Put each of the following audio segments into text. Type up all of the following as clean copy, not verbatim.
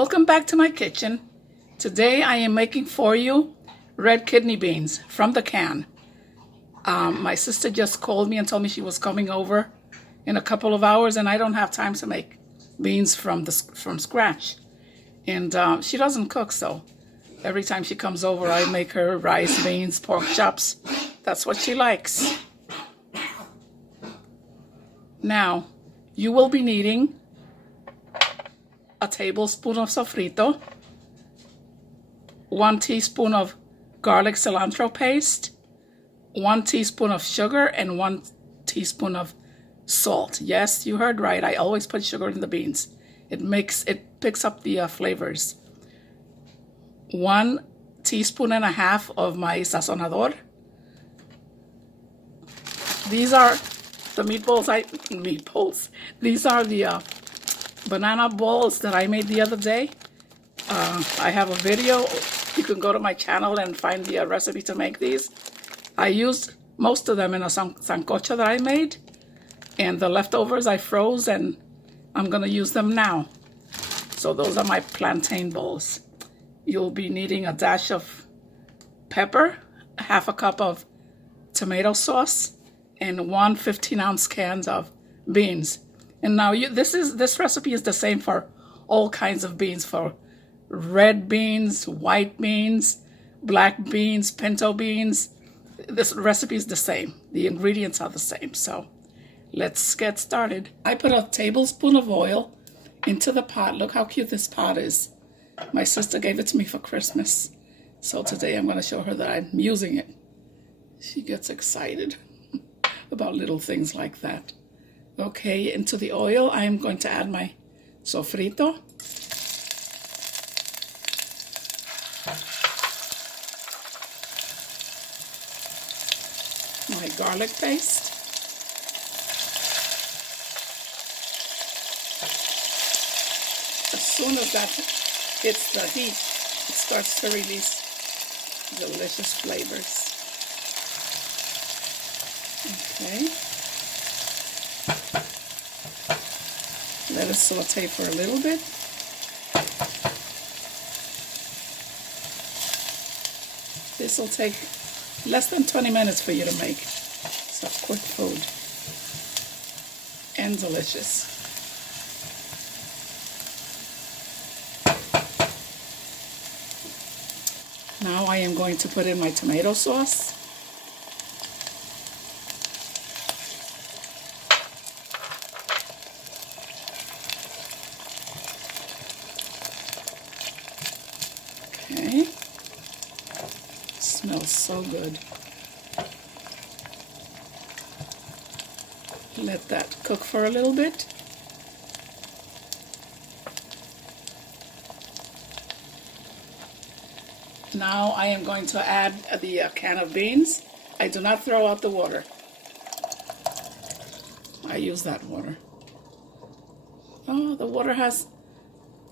Welcome back to my kitchen. Today I am making for you red kidney beans from the can. My sister just called me and told me she was coming over in a couple of hours, and I don't have time to make beans from scratch. And she doesn't cook, so every time she comes over I make her rice, beans, pork chops. That's what she likes. Now, you will be needing a tablespoon of sofrito, 1 teaspoon of garlic cilantro paste, 1 teaspoon of sugar, and 1 teaspoon of salt. Yes, you heard right. I always put sugar in the beans. It picks up the flavors. 1.5 teaspoons of my sazonador. These are the meatballs. These are the banana balls that I made the other day. I have a video. You can go to my channel and find the recipe to make these. I used most of them in a sancocho that I made, and the leftovers I froze, and I'm gonna use them now. So those are my plantain balls. You'll be needing a dash of pepper, 1/2 cup of tomato sauce, and 1 15-ounce can of beans. And now this recipe is the same for all kinds of beans, for red beans, white beans, black beans, pinto beans. This recipe is the same. The ingredients are the same. So let's get started. I put a tablespoon of oil into the pot. Look how cute this pot is. My sister gave it to me for Christmas. So today I'm going to show her that I'm using it. She gets excited about little things like that. Okay, into the oil, I'm going to add my sofrito. My garlic paste. As soon as that hits the heat, it starts to release delicious flavors. Okay. Let it saute for a little bit. This will take less than 20 minutes for you to make. It's quick food and delicious. Now I am going to put in my tomato sauce. Okay. Smells so good. Let that cook for a little bit. Now I am going to add the can of beans. I do not throw out the water. I use that water. Oh, the water has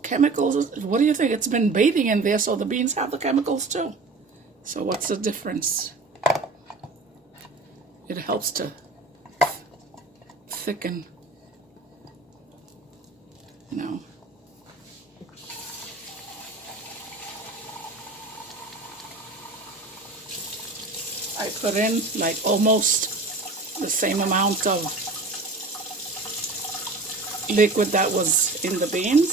chemicals. What do you think? It's been bathing in there, so the beans have the chemicals too. So what's the difference? It helps to thicken, you know. I put in like almost the same amount of liquid that was in the beans.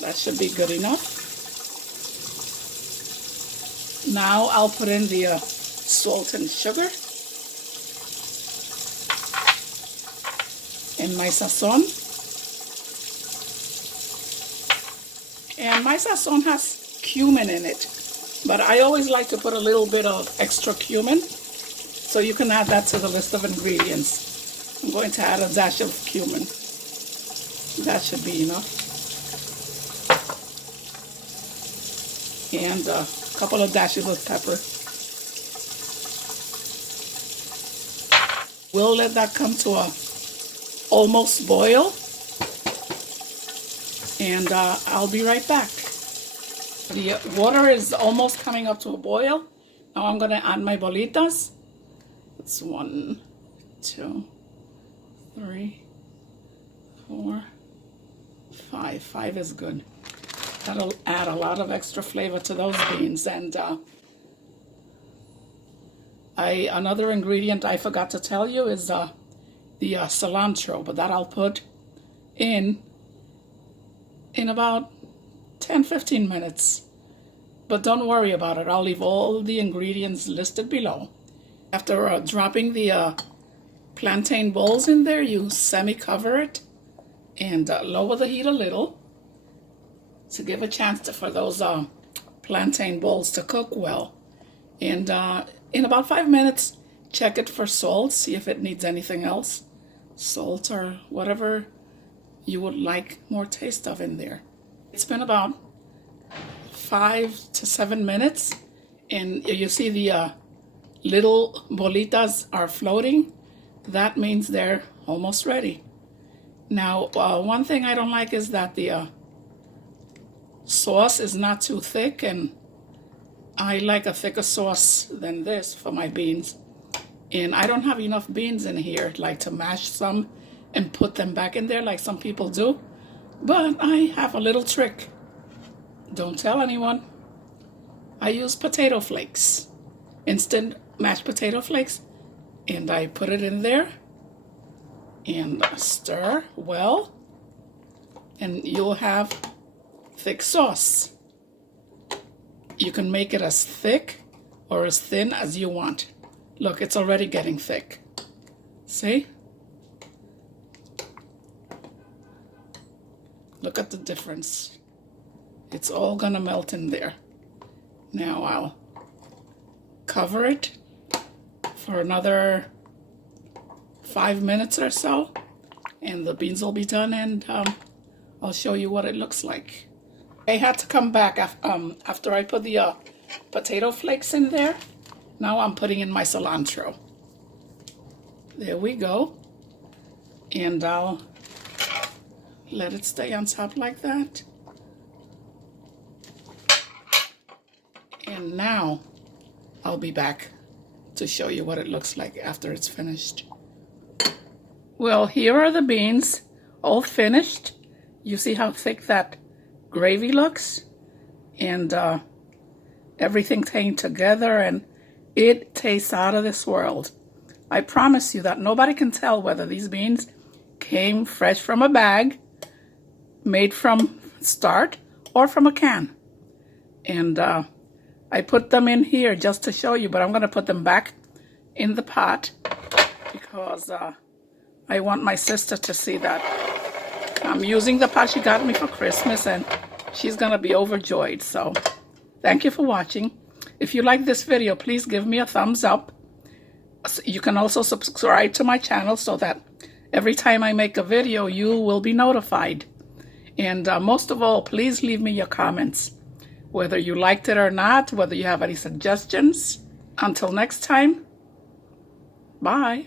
That should be good enough. Now I'll put in the salt and sugar and my sazon. And my sazon has cumin in it, but I always like to put a little bit of extra cumin, so you can add that to the list of ingredients. I'm going to add a dash of cumin. That should be enough. And a couple of dashes of pepper. We'll let that come to a almost boil, and I'll be right back. The water is almost coming up to a boil. Now I'm going to add my bolitas. It's 1, 2, 3, 4, 5. 5 is good. That'll add a lot of extra flavor to those beans. And another ingredient I forgot to tell you is the cilantro, but that I'll put in about 10-15 minutes. But don't worry about it. I'll leave all the ingredients listed below. After dropping the plantain balls in there, you semi-cover it and lower the heat a little to give a chance for those plantain balls to cook well. And in about 5 minutes, check it for salt, see if it needs anything else. Salt or whatever you would like more taste of in there. It's been about 5 to 7 minutes, and you see the little bolitas are floating. That means they're almost ready. Now, one thing I don't like is that the sauce is not too thick, and I like a thicker sauce than this for my beans. And I don't have enough beans in here, like to mash some and put them back in there like some people do. But I have a little trick. Don't tell anyone. I use potato flakes, instant mashed potato flakes, and I put it in there and stir well, and you'll have thick sauce. You can make it as thick or as thin as you want. Look, it's already getting thick. See? Look at the difference. It's all gonna melt in there. Now I'll cover it for another 5 minutes or so, and the beans will be done, and I'll show you what it looks like. I had to come back after I put the potato flakes in there. Now I'm putting in my cilantro. There we go. And I'll let it stay on top like that. And now I'll be back to show you what it looks like after it's finished. Well, here are the beans, all finished. You see how thick that gravy looks? And everything came together, and it tastes out of this world. I promise you that nobody can tell whether these beans came fresh from a bag, made from start, or from a can. And I put them in here just to show you, but I'm going to put them back in the pot because I want my sister to see that I'm using the pot she got me for Christmas, and she's going to be overjoyed. So thank you for watching. If you like this video, please give me a thumbs up. You can also subscribe to my channel so that every time I make a video, you will be notified. And most of all, please leave me your comments, whether you liked it or not, whether you have any suggestions. Until next time, bye.